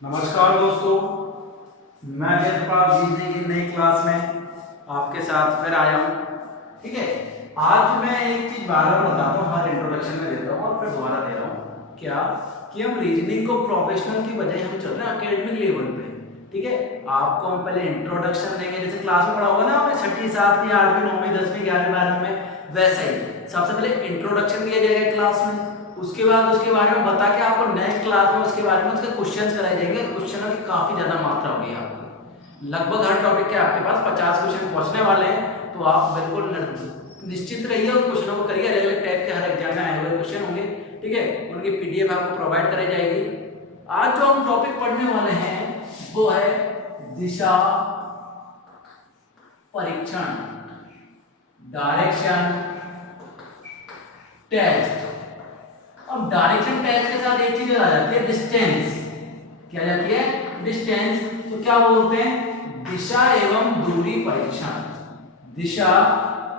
नमस्कार दोस्तों, मैं वेदपाल जीतने की नई क्लास में आपके साथ फिर आया हूँ। ठीक है, आज मैं एक चीज बार बार बताता हूँ, हर इंट्रोडक्शन में देता हूँ और फिर दोबारा दे रहा हूँ क्या कि हम रीजनिंग को प्रोफेशनल की बजाय हम चल रहे हैं एकेडमिक लेवल पे। ठीक है, आपको हम पहले इंट्रोडक्शन देंगे, जैसे क्लास में पढ़ा होगा ना आपने छठी सातवीं आठवीं नौवीं 10वीं 11वीं 12वीं में, वैसा ही सबसे पहले इंट्रोडक्शन दिया जाएगा क्लास में। उसके बाद उसके बारे में बता के आपको नेक्स्ट क्लास में उसके बारे में उसके क्वेश्चंस कराए जाएंगे। क्वेश्चनों की काफी ज्यादा मात्रा होगी आपको, लगभग हर टॉपिक के आपके पास 50 क्वेश्चन पहुंचने वाले हैं। तो आप बिल्कुल निश्चित रहिए और क्वेश्चनों को करिए। अलग अलग टाइप के हर एग्जाम में आए हुए क्वेश्चन होंगे। ठीक है, उनकी पीडीएफ आपको प्रोवाइड कराई जाएगी। आज जो हम टॉपिक पढ़ने वाले हैं वो है दिशा परीक्षण, डायरेक्शन टेस्ट। अब डायरेक्शन टेस्ट के साथ एक चीज आ जाती है, डिस्टेंस। क्या जाती है? डिस्टेंस। तो क्या बोलते हैं? दिशा एवं दूरी परीक्षण। दिशा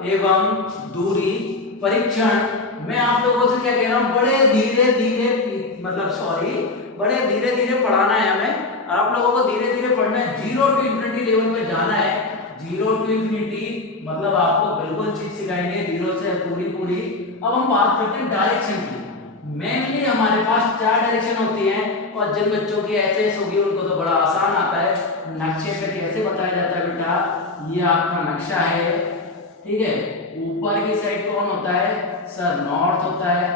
एवं दूरी परीक्षण। मैं आप लोगों से क्या कह रहा हूं, बड़े धीरे धीरे बड़े धीरे धीरे पढ़ाना है हमें। आप लोगों को धीरे धीरे पढ़ना है, 0 to infinity लेवल में जाना है। 0 to infinity मतलब आपको बिल्कुल चीज सिखाएंगे 0 से पूरी। अब हम बात करते हैं डायरेक्शन की। मेनली हमारे पास 4 डायरेक्शन होती हैं और जिन बच्चों की एचएस होगी उनको तो बड़ा आसान आता है। नक्शे पे कैसे बताया जाता है बेटा, ये आपका नक्शा है। ठीक है, ऊपर की साइड कौन होता है सर? नॉर्थ होता है।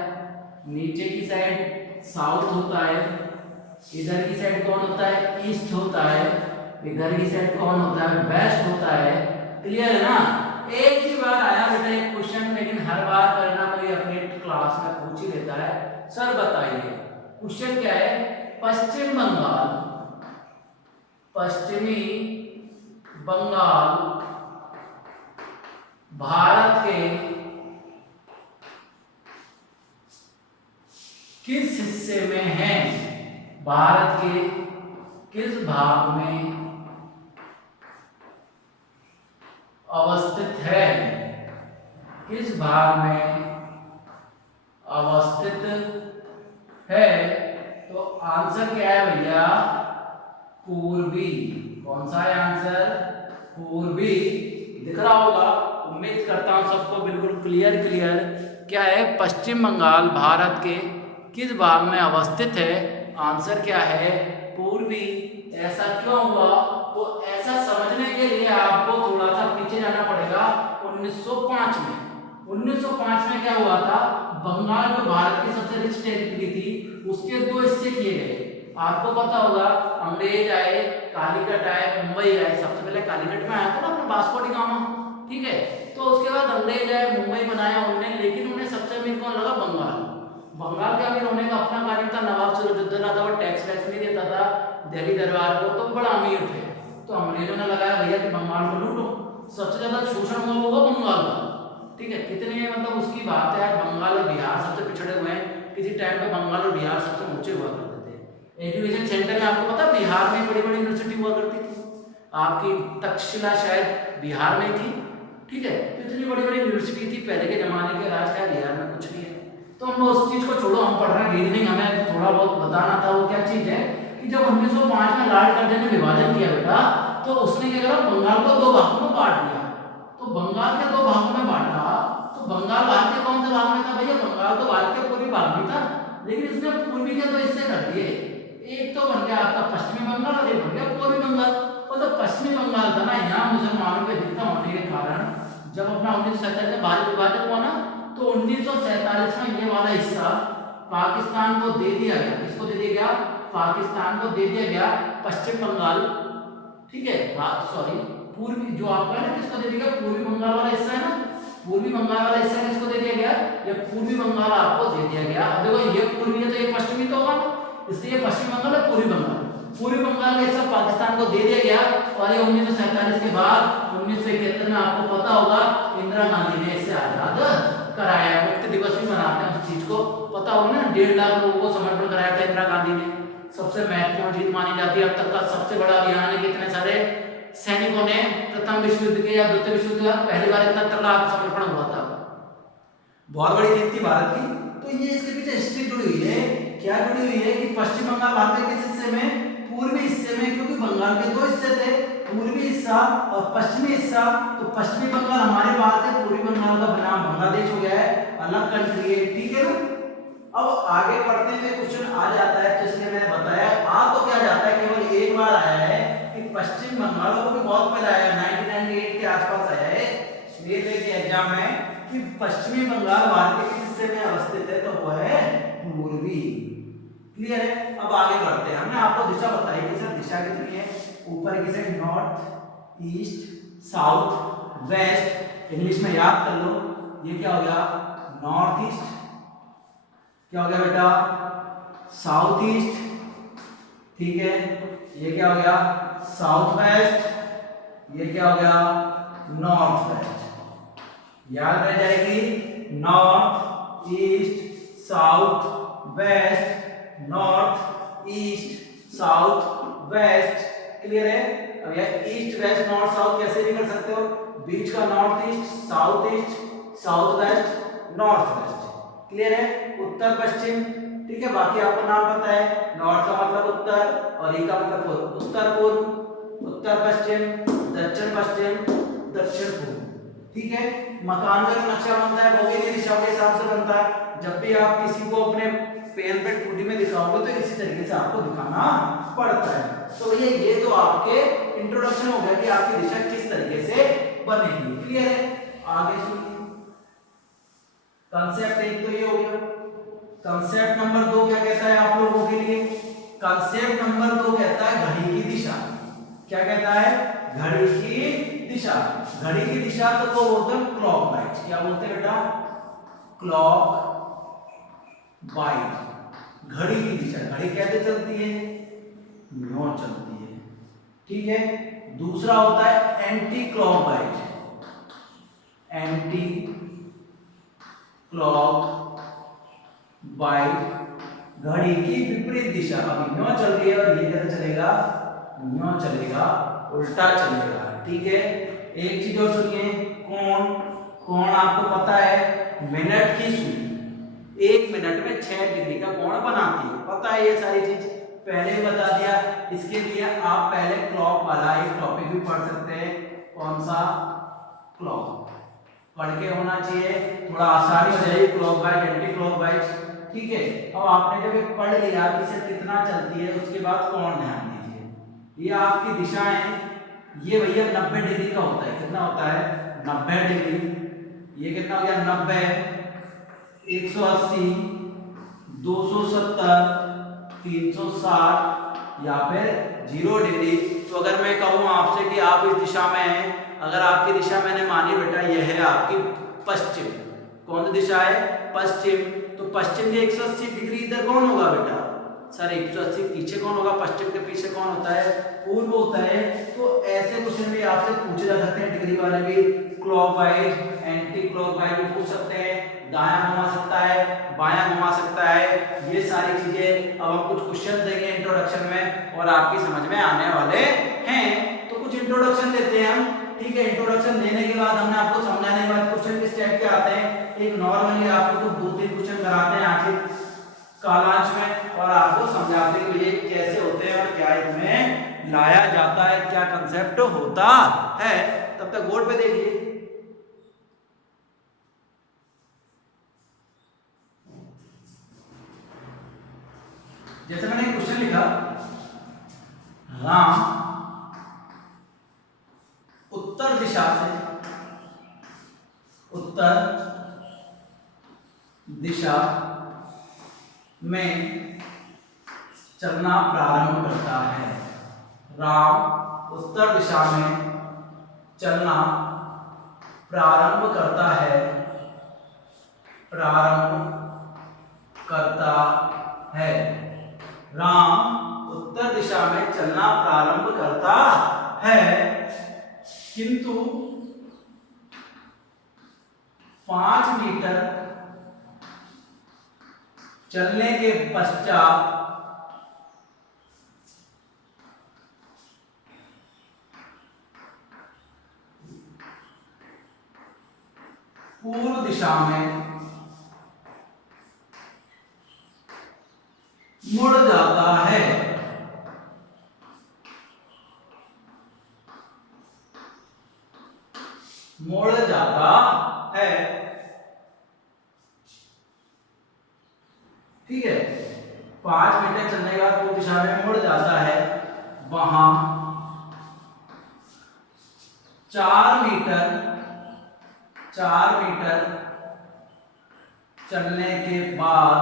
नीचे की साइड साउथ होता है। इधर की साइड कौन होता है? ईस्ट होता है। इधर की साइड कौन होता है? वेस्ट होता है। क्लियर है ना? एक ही बार आया बेटा एक क्वेश्चन, लेकिन हर बार करना कोई अपने क्लास में पूछ ही लेता है। सर बताइए क्वेश्चन क्या है? पश्चिम पश्चिमी बंगाल भारत के किस हिस्से में है? भारत के किस भाग में अवस्थित है? किस भाग में अवस्थित है? तो आंसर क्या है भैया? पूर्वी। कौन सा है आंसर? पूर्वी। दिख रहा होगा, उम्मीद करता हूं सबको बिल्कुल क्लियर क्या है? पश्चिम बंगाल भारत के किस भाग में अवस्थित है? आंसर क्या है? पूर्वी। ऐसा क्यों हुआ? तो ऐसा समझने के लिए आपको थोड़ा सा पीछे जाना पड़ेगा। 1905 में 1905 में क्या हुआ था? बंगाल जो भारत की सबसे रिच टेरिटरी थी उसके 2 हिस्से किए गए। आपको पता होगा, अंग्रेज आए, कालीकट आए, मुंबई आए। सबसे पहले कालीकट में आया था ना अपना वास्को डी गामा। ठीक है, तो उसके बाद अंग्रेज आए, मुंबई बनाया उन्होंने, लेकिन उन्हें सबसे अमीर कौन लगा? बंगाल। बंगाल के अमीर होने का अपना कारण था, नवाब सिराजुद्दौला था, वो टैक्स वैक्स नहीं देता था दिल्ली दरबार को, तो बड़ा अमीर थे। तो अंग्रेजों ने लगाया भैया कि बंगाल को लूटो। सबसे ज्यादा शोषण हुआ होगा बंगाल का। ठीक है, कितने मतलब उसकी बात है, बंगाल और बिहार सबसे पिछड़े हुए हैं। किसी टाइम पे बंगाल और बिहार सबसे ऊंचे हुआ करते थे। एजुकेशन सेंटर में आपको पता बिहार में बड़ी बड़ी यूनिवर्सिटी हुआ करती थी। आपकी तक्षशिला शायद बिहार में थी। ठीक है, तो इतनी बड़ी बड़ी यूनिवर्सिटी थी पहले के जमाने के। राज क्या बिहार में कुछ नहीं है। तो हम उस चीज को छोड़ो, हम पढ़ रहे हैं रीजनिंग, हमें थोड़ा बहुत बताना था। वो क्या चीज है कि जब 1905 में लॉर्ड कर्जन ने विभाजन किया बेटा, तो उसने क्या करा? बंगाल को 2 भागों में बांट दिया। तो बंगाल के 2 भागों में बांटा, तो बंगाल भारत के कौन से भाग में था भैया? बंगाल तो भारत के पूर्वी भाग में था, लेकिन इसने पूर्वी के 2 हिस्से कर दिए। एक तो बन गया आपका पश्चिमी बंगाल और एक बन गया पूर्वी बंगाल। और तो पश्चिमी बंगाल था ना, यहाँ मुसलमानों के अधिकता होने के कारण जब अपना 1947 में भारत विभाजन हुआ ना, तो 1947 में ये वाला हिस्सा पाकिस्तान को दे दिया गया। किसको दे दिया गया? पाकिस्तान को दे दिया गया, पश्चिम बंगाल। ठीक है, सॉरी पूर्वी जो आपका है ना, किसको दे दिया गया? पूर्वी बंगाल वाला हिस्सा है ना, पूर्वी बंगाल वाला हिस्सा किसको दे दिया गया? ये पूर्वी बंगाल आपको दे दिया गया। अब देखो ये पूर्वी है तो ये पश्चिमी तो होगा ना, इसलिए पश्चिम बंगाल और पूर्वी बंगाल। पूर्वी बंगाल का हिस्सा पाकिस्तान को दे दिया गया। और ये 1947 के बाद 1971 में आपको पता होगा इंदिरा गांधी ने इसे आजाद कराया। मुक्ति दिवस भी मनाते हैं उस चीज को, पता होगा ना। 1.5 लाख लोगों को समर्पण कराया था इंदिरा गांधी ने। सबसे महत्वपूर्ण जीत मानी जाती है, अब तक का सबसे बड़ा अभियान है। कितने सारे सैनिकों ने प्रथम विश्व युद्ध के या द्वितीय विश्व युद्ध का पहली बार इतना तगड़ा आत्मसमर्पण हुआ था। बहुत बड़ी जीत थी भारत की। तो ये इसके पीछे हिस्ट्री जुड़ी हुई है। क्या जुड़ी हुई है कि पश्चिम बंगाल भारत के किस हिस्से में? पूर्वी हिस्से में, क्योंकि बंगाल के दो हिस्से थे, पूर्वी हिस्सा और पश्चिमी हिस्सा, तो पश्चिमी बंगाल हमारे पास है, पूर्वी बंगाल का बनाम बांग्लादेश हो गया है, अलग कंट्री है, ठीक है ना। अब आगे बढ़ते हुए क्वेश्चन आ जाता है, तो इसलिए मैंने बताया आ तो क्या जाता है, केवल एक बार आया है कि पश्चिम बंगाल को भी बहुत पहले आया है, 1998 के आसपास आया है रेलवे के एग्जाम में, कि पश्चिमी बंगाल भारत के किस हिस्से में अवस्थित है, तो वो है पूर्वी। क्लियर है। अब आगे बढ़ते हैं, हमने आपको दिशा बताई कि सर दिशा कितनी है, ऊपर की side north east south west, English में याद कर लो, ये क्या हो गया नॉर्थ ईस्ट, क्या हो गया बेटा साउथ ईस्ट, ठीक है, ये क्या हो गया साउथ वेस्ट, ये क्या हो गया नॉर्थ वेस्ट, याद रह जाएगी north east south west, north east south west. Clear है। अब यह ईस्ट वेस्ट नॉर्थ साउथ कैसे भी कर सकते हो, बीच का north east south west north west. Clear है। उत्तर पश्चिम, ठीक है, बाकी आपको नाम पता है, नॉर्थ का मतलब उत्तर और ई का मतलब पूर्व, उत्तर पूर्व, उत्तर पश्चिम, दक्षिण पश्चिम, दक्षिण पूर्व। ठीक है। मकान का जो नक्शा बनता है वो भी इन्हीं दिशाओं के हिसाब से बनता है। जब भी आप किसी को अपने पेन पे 2D में दिखाओगे तो इसी तरीके से आपको दिखाना पड़ता है। तो भैया ये तो आपके इंट्रोडक्शन हो गया कि आपकी दिशा किस तरीके से बनेगी। क्लियर है। आगे सुनिए, कंसेप्ट एक तो ये हो गया। कंसेप्ट नंबर 2 क्या कहता है आप लोगों के लिए? कंसेप्ट नंबर 2 कहता है घड़ी की दिशा। क्या कहता है? घड़ी की दिशा। घड़ी की दिशा तो वो बोलते हैं क्लॉक वाइज। क्या बोलते हैं बेटा? Clock wise. घड़ी की दिशा, घड़ी कैसे चलती है? न्यू चलती है। ठीक है। दूसरा होता है anti clock wise. Anti clock wise, घड़ी की विपरीत दिशा। अभी न्यू चल रही है और ये कैसे चलेगा? न्यू चलेगा, उल्टा चलेगा। ठीक है। एक चीज और सुनिए, कोण। कोण आपको पता है मिनट की सुई 1 मिनट में 6 डिग्री का कोण बनाती है, पता है ये सारी चीज, पहले ही बता दिया। इसके लिए आप पहले क्लॉक वाला एक टॉपिक भी पढ़ सकते हैं। कौन सा? क्लॉक पढ़ के होना चाहिए, थोड़ा आसानी हो जाएगी। Clock wise, anti clock wise. ठीक है। अब आपने जब एक पढ़ लिया कि इसे कितना चलती है, उसके बाद कोण ध्यान दीजिए। ये आपकी दिशाएं, ये भैया 90 डिग्री का होता है। कितना होता है? 90 डिग्री। ये कितना हो गया? 90, 180, 270, 360 या फिर 0 डिग्री। तो अगर मैं कहूँ आपसे कि आप इस दिशा में हैं, अगर आपकी दिशा मैंने मानी बेटा यह है आपकी पश्चिम, कौन सी दिशा है? पश्चिम। तो पश्चिम के 180 डिग्री इधर कौन होगा बेटा? सर 180 पीछे कौन होगा? पश्चिम के पीछे कौन होता है? पूर्व होता है। तो ऐसे क्वेश्चन भी आपसे पूछे जा सकते हैं, डिग्री वाले भी। क्लॉकवाइज, एंटी क्लॉकवाइज भी पूछ सकते हैं, दायां घुमा सकता है, बायां घुमा सकता है, ये सारी चीजें अब हम कुछ क्वेश्चन देंगे इंट्रोडक्शन में और आपकी समझ में आने वाले हैं। तो कुछ इंट्रोडक्शन देते हैं हम। ठीक है। इंट्रोडक्शन देने के बाद हमने आपको समझाने के बाद क्वेश्चन किस टाइप के आते हैं, एक नॉर्मली आपको तो 2-3 क्वेश्चन कराते हैं आखिर कालांश में और आपको समझाते हैं कि ये कैसे होते हैं और क्या इनमें लाया जाता है, क्या कंसेप्ट होता है। तब तक बोर्ड पे देखिए। जैसे मैंने एक क्वेश्चन लिखा, राम उत्तर दिशा से, उत्तर दिशा में चलना प्रारंभ करता है। राम उत्तर दिशा में चलना प्रारंभ करता है, प्रारंभ करता है। राम उत्तर दिशा में चलना प्रारंभ करता है, किंतु 5 मीटर चलने के पश्चात पूर्व दिशा में मुड़ जाता है। ठीक है, 5 मीटर चलने के बाद पूर्व दिशा में मुड़ जाता है, वहां 4 मीटर चलने के बाद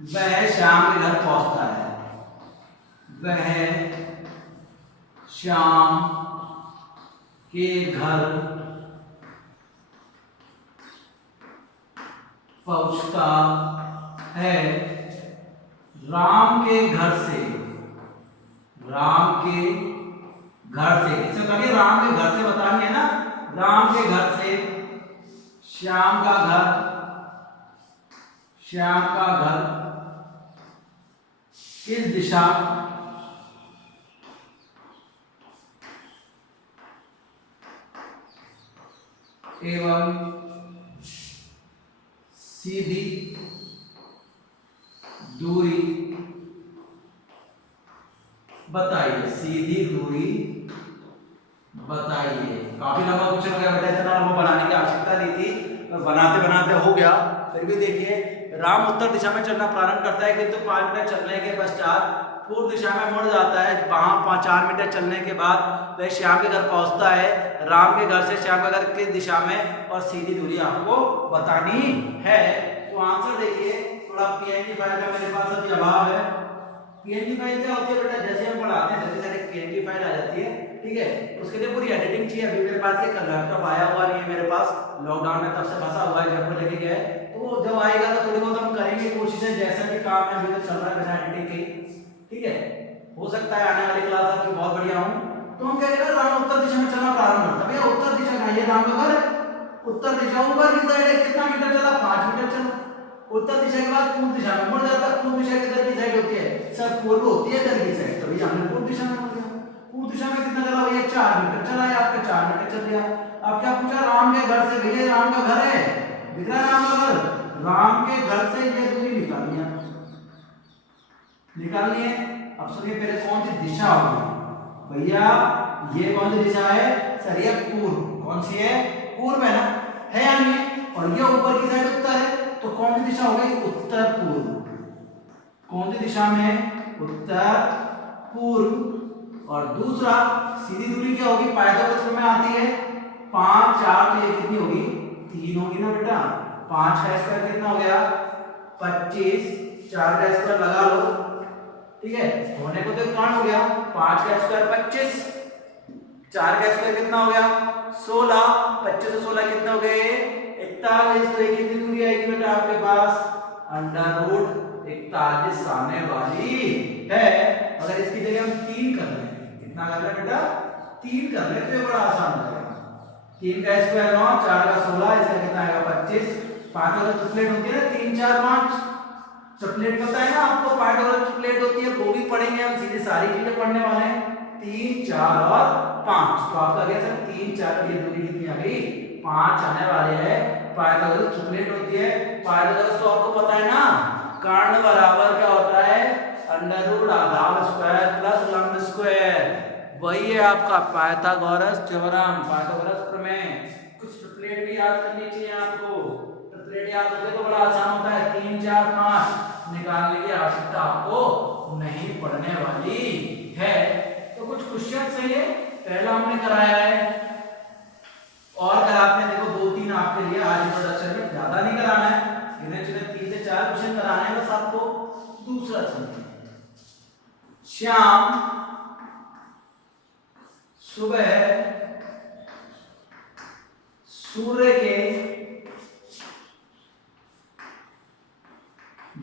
वह श्याम के घर पहुंचता है। वह श्याम के घर पहुंचता है। राम के घर से इससे करिए राम के घर से बतानी है ना, राम के घर से श्याम का घर किस दिशा एवं सीधी दूरी बताइए। सीधी दूरी बताइए। काफी लंबा क्वेश्चन हो गया बेटा, इतना लंबा बनाने की आवश्यकता नहीं थी, बनाते बनाते हो गया। फिर भी देखिए, राम उत्तर दिशा में चलना प्रारंभ करता है, किंतु 5 मीटर चलने के पश्चात पूर्व दिशा में मुड़ जाता है। वहां 4 मीटर चलने के बाद वह श्याम के घर पहुंचता है। राम के घर से श्याम के घर किस दिशा में और सीधी दूरी आपको बतानी है। तो आंसर देखिए, थोड़ा पीएनजी फाइल का मेरे पास अभी अभाव है। पीएनजी फाइल क्या होती है बेटा, जैसे हम पढ़ाते हैं जैसे सारे पीएनजी फाइल आ जाती है, ठीक है, उसके लिए पूरी एडिटिंग चाहिए। अभी मेरे पास ये लैपटॉप आया हुआ नहीं है, मेरे पास लॉकडाउन में तब से फंसा हुआ है, जब लेके गए, तो जब आएगा तो थोड़ी बहुत हम करेंगे कोशिश है, जैसा भी काम है अभी तो चल रहा है बिना एडिटिंग के, ठीक है। हो सकता है आने वाली क्लास आपकी बहुत बढ़िया हो। तो हम क्या करें, राम उत्तर दिशा में चलना प्रारंभ करता है। भैया उत्तर दिशा का ये राम का घर है, उत्तर दिशा ऊपर की साइड है, कितना मीटर चला, 5 मीटर चला। उत्तर दिशा के बाद पूर्व दिशा में मुड़ जाता है। पूर्व दिशा किधर की साइड होती है, सब पूर्व होती है, इधर की साइड, तभी हमने पूर्व दिशा में मुड़ गया। पूर्व दिशा में कितना चला भैया, 4 मीटर चला है, आपका 4 मीटर चल गया। अब क्या पूछा, राम के घर से, भैया राम का घर है, दिख रहा है राम का घर, राम के घर से ये दूरी निकालनी है। अब सुनिए, पहले कौन सी दिशा होगी भैया, ये कौन सी दिशा है सर, ये पूर्व। कौन सी है, पूर्व है ना, है या नहीं, और ये ऊपर की साइड उत्तर है, तो कौन सी दिशा हो गई, उत्तर पूर्व। कौन सी दिशा में, उत्तर पूर्व। और दूसरा, सीधी दूरी क्या होगी, पाइथागोरस में आती है 5 4, तो ये कितनी होगी, 3 होगी ना बेटा। 5 का स्क्वायर कितना हो गया, 25, 4 का स्क्वायर लगा लो, ठीक है, होने को तो कौन हो गया, 5 का स्क्वायर 25, 4 का स्क्वायर कितना हो गया 16, 25 से 16 कितने हो गए 41। तो ये कितनी दूरी आएगी बेटा आपके पास, √41 सामने वाली है। अगर इसकी जगह हम 3 कर लें, कितना कर लें बेटा, 3 कर लें, तो ये बड़ा आसान हो जाएगा। 3 का स्क्वायर 9, 4 का 16, इसका कितना आएगा 25। पाइथागोरस प्लेट होती है ना 3 4 5, प्लेट पता है ना आपको, पाइथागोरस प्लेट होती है, वो भी पढ़ेंगे हम, सीधे सारी चीजें पढ़ने वाले हैं। 3 4 और 5, तो आपका क्या सर 3 4 की दूरी कितनी आ गई, 5 आने वाले हैं। पाइथागोरस प्लेट होती है, पाइथागोरस तो आपको पता है ना, कर्ण बराबर क्या होता है, √ आधार स्क्वायर प्लस लंब स्क्वायर, वही है आपका पाइथागोरस थ्योरम, पाइथागोरस प्रमेय। कुछ प्लेट भी याद करनी चाहिए आपको, प्लेट याद होते तो बड़ा आसान होता है। 3 4 5 निकालने की आवश्यकता आपको नहीं पड़ने वाली है। तो कुछ क्वेश्चन से ये पहला हमने कराया है, और कराते हैं देखो 2 3 आपके लिए आज इंट्रोडक्शन में, ज्यादा नहीं कराना है, गिने चुने 3 से 4 क्वेश्चन कराने हैं बस आपको। दूसरा सुनिए, श्याम सुबह सूर्य के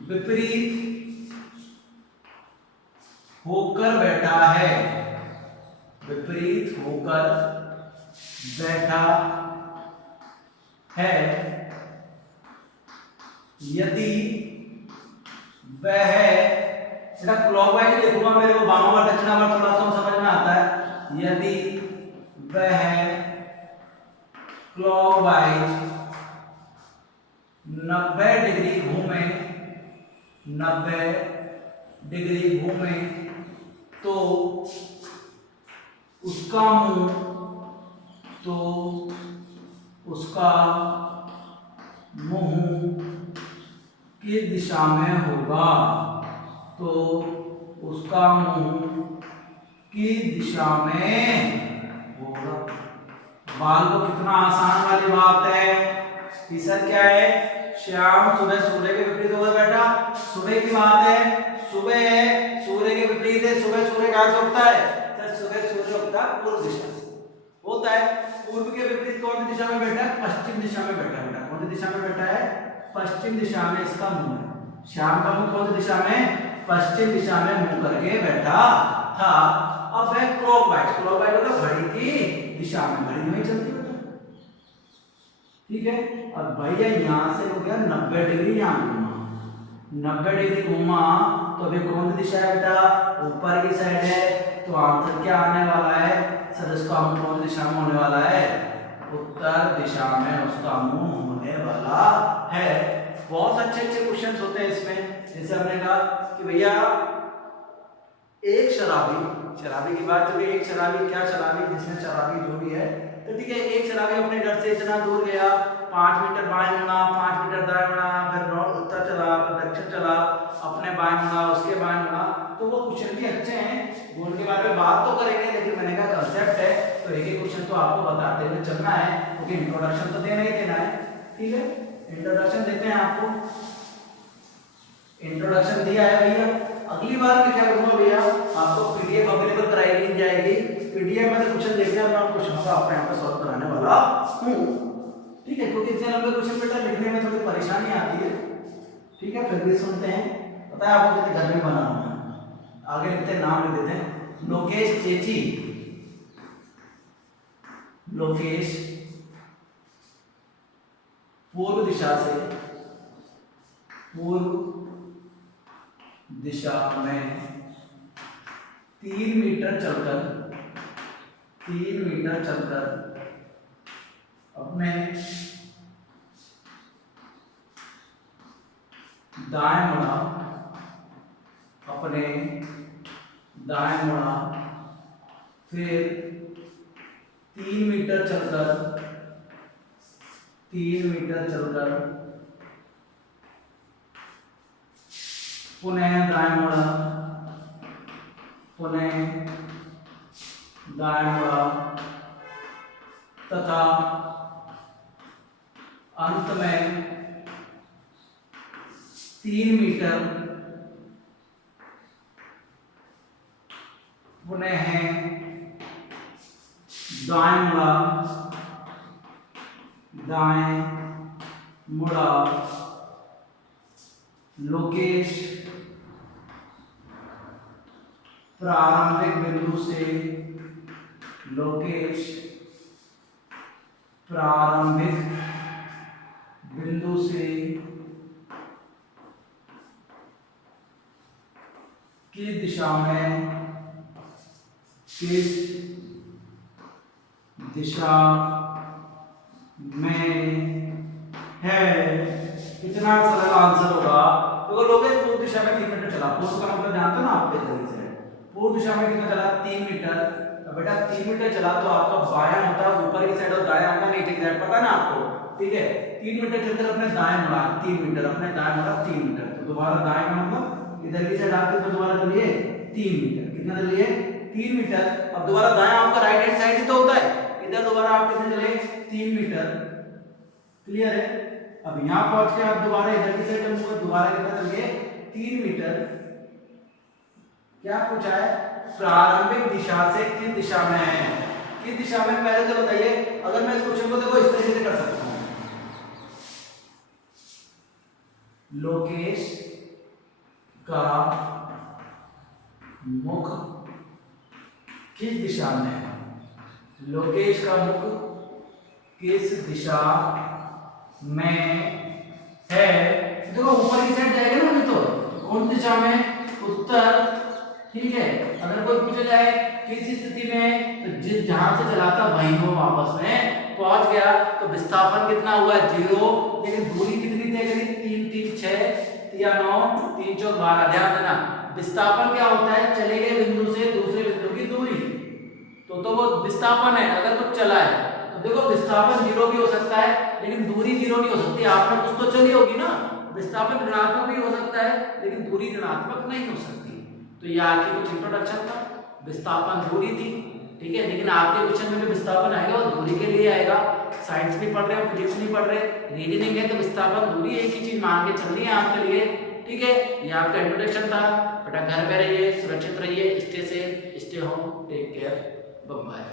विपरीत होकर बैठा है, विपरीत होकर बैठा है। यदि वह, बेटा क्लॉकवाइज लिखूंगा, मेरे को वामावर्त दक्षिणावर्त थोड़ा सा समझ में आता है। यदि वह क्लॉकवाइज 90 डिग्री घूमे, 90 डिग्री घूमे, तो उसका मुंह, तो उसका मुंह किस दिशा में होगा, तो उसका मुंह किस दिशा में होगा। बाल को कितना आसान वाली बात है कि सर क्या है, श्याम सुबह सूर्य के विपरीत होगा बेटा, सुबह की बात है, सुबह है, सूर्य के विपरीत है, सुबह सूर्य कहां से उगता है सर, सुबह सूर्य उगता है पूर्व दिशा से होता है। पूर्व के विपरीत कौन सी दिशा में बैठा है, पश्चिम दिशा में बैठा है बेटा, कौन सी दिशा में बैठा है, पश्चिम दिशा में इसका मुंह है। श्याम का मुंह कौन सी दिशा में, पश्चिम दिशा में मुंह करके बैठा था। अब है क्लॉकवाइज, क्लॉकवाइज मतलब घड़ी की दिशा में, घड़ी नहीं चलती बेटा, ठीक है। अब भैया यहां से हो गया 90 डिग्री, यहां घूमा 90 डिग्री घूमा, तो अभी कौन सी दिशा है बेटा, ऊपर की साइड है, तो आंसर क्या आने वाला है सर, उसका मुंह कौन सी दिशा में होने वाला है, उत्तर दिशा में उसका मुंह होने वाला है। बहुत अच्छे अच्छे क्वेश्चंस होते हैं इसमें, जैसे हमने कहा कि भैया एक शराबी की बात करें, एक शराबी क्या शराबी, जिसमें शराबी जो भी है, तो ठीक है, एक शराबी अपने घर से इतना दूर गया, 5 मीटर बाएं मुड़ा, 5 मीटर दाएं मुड़ा, फिर उत्तर चला, फिर दक्षिण चला, अपने बाएं मुड़ा, उसके बाएं मुड़ा। तो वो क्वेश्चन भी अच्छे हैं, वो उनके बारे में बात तो करेंगे, लेकिन मैंने कहा कंसेप्ट है तो एक एक क्वेश्चन तो आपको बताते हुए चलना है, क्योंकि इंट्रोडक्शन तो देना ही देना है, ठीक है। इंट्रोडक्शन देते हैं आपको, इंट्रोडक्शन दिया है भैया। अगली बार मैं क्या करूंगा भैया, आपको पीडीएफ अवेलेबल कराई दी जाएगी, पीडीएफ में क्वेश्चन देखना, मैं आपको क्वेश्चन आपको यहाँ पे सॉल्व कराने वाला हूँ, ठीक है, क्योंकि इतने लंबे क्वेश्चन बेटा लिखने में थोड़ी परेशानी आती है, ठीक है। फिर भी सुनते हैं, पता है आपको कितने घर में बना हुआ है, आगे लिखते हैं, नाम लिख देते हैं, लोकेश चेची, लोकेश पूर्व दिशा से, पूर्व दिशा में 3 मीटर चलकर अपने दाएं मुड़ा, फिर 3 मीटर चलकर पुनः दाएं मुड़ा तथा अंत में 3 मीटर पुनः दाएं मुड़ा, लोकेश प्रारंभिक बिंदु से किस दिशा में है। कितना सरल आंसर होगा, तो लोकेश पूर्व दिशा में 3 मीटर चला, पूर्व का मतलब जानते हो ना आप, पूर्व दिशा में कितना चला 3 मीटर, तो बेटा 3 मीटर चला तो आपका बायां होता है ऊपर की साइड और दायां होता नीचे की साइड, पता है ना आपको, ठीक है। 3 मीटर चलकर अपने दाएं मुड़ा 3 मीटर, अपने दाएं मुड़ा 3 मीटर, तो दोबारा दाएं का मतलब इधर की साइड आपके तो दोबारा चलिए 3 मीटर, कितना चलिए 3 मीटर। अब दोबारा दायां आपका राइट हैंड साइड ही तो होता है, इधर दोबारा आप कितने चले 3 मीटर, क्लियर है। अब यहां पहुंच के आप दोबारा इधर की साइड चलूंगा, दोबारा कितना चलिए 3 मीटर। क्या पूछा है, प्रारंभिक दिशा से किस दिशा में है, किस दिशा में, पहले तो बताइए। अगर मैं इस क्वेश्चन को देखो इस तरीके से कर सकता हूं, लोकेश का मुख किस दिशा में है, लोकेश का मुख किस दिशा में है, देखो ऊपर की साइड जाएगा ना, अभी तो कौन दिशा में, उत्तर, ठीक है। अगर कोई पूछा जाए किस स्थिति में, तो जिस जहां से चलाता वहीं वो वापस में पहुंच गया, तो विस्थापन कितना हुआ 0, लेकिन दूरी कितनी तय करी 3 3 6 या 9 3 4 12, ध्यान देना विस्थापन क्या होता है, चले गए बिंदु से दूसरे बिंदु की दूरी, तो वो विस्थापन है। अगर कुछ चला है तो देखो विस्थापन 0 भी हो सकता है लेकिन दूरी 0 नहीं हो सकती। आपने कुछ तो चली होगी ना, विस्थापन ऋणात्मक भी हो सकता है लेकिन दूरी ऋणात्मक नहीं हो सकती। तो ये आपकी कुछ इंट्रोडक्शन था, विस्थापन दूरी थी, ठीक है। लेकिन आपके क्वेश्चन में भी विस्थापन आएगा और दूरी के लिए आएगा। साइंस भी पढ़ रहे हो, फिजिक्स नहीं पढ़ रहे, रीजनिंग है तो विस्थापन दूरी एक ही चीज मान के चलनी है आपके लिए, ठीक है। ये आपका इंट्रोडक्शन था। बेटा घर पे रहिए, सुरक्षित रहिए, stay safe, stay home, take care, bye bye.